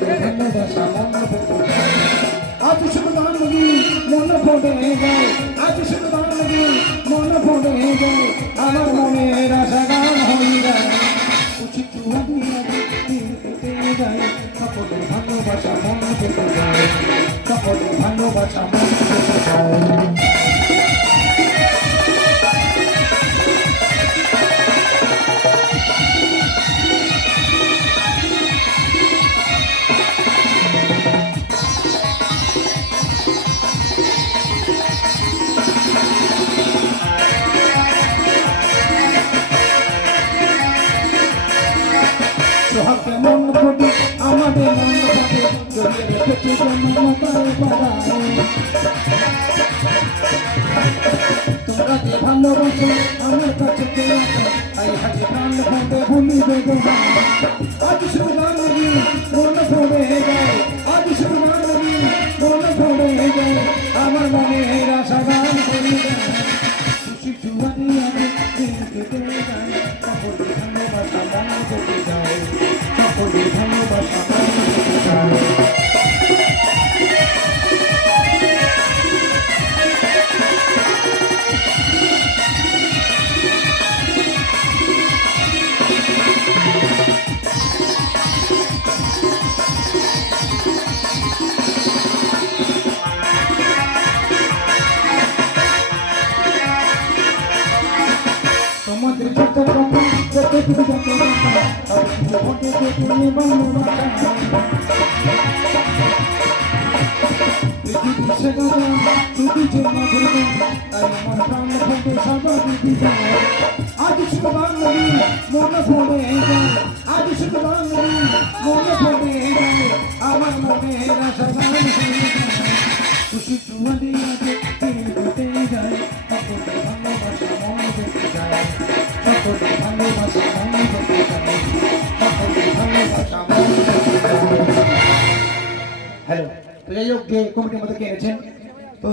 ভালোবাসা মন পড়ে আজ শুধু বান্ধবী মন পড়ে যায় আজ শুধু বান্ধবী মন পড়ে যায় আমার মনের আশা গান হয়ে যায় উচিত যায় সকলে ভালোবাসা মন পেতে যায় সকলে ভালোবাসা মন পেতে যায় সোহাগে মন ফোটে আমাদের মন ফোটে জড়িয়ে রেখেছে জন্মতায় পাড়ায় তোমরা যে ভালোবাসো আমার কাছে কে আছো তাই হাতে প্রাণ ফোটে ভুলিবে তোমার আজ শুধু বান্ধবী মন ফোটে যায় আজ শুধু বান্ধবী মন ফোটে যায় আমার মনের আশা গান করে যায় খুশি জুয়ানি আগে দিন কেটে যায় সকলে ভালোবাসা মন পেতে যায় সকলে ভালোবাসা মন পেতে যায় তোমাদের যত কথা যত কিছু যত কথা সব কিছু ঘটে তুমি ভালোবাসা পৃথিবী সে গান শুধু যে মধুর তাই আমার প্রাণ ফোটে সবার দিদি যায় আজ শুধু বান্ধবী মন পড়ে যায় আজ শুধু বান্ধবী মন পড়ে যায় আমার মনের আশা গান হয়ে যায় খুশি জুয়ানি আগে দিন কেটে যায় সকলে ভালোবাসা মন পেতে যায় সকলে ভালোবাসা মন পেতে যায় সকলে ভালোবাসা মন পেতে যায় হ্যালো তো যাই হোক যে কমিটির মধ্যে কে এনেছেন তো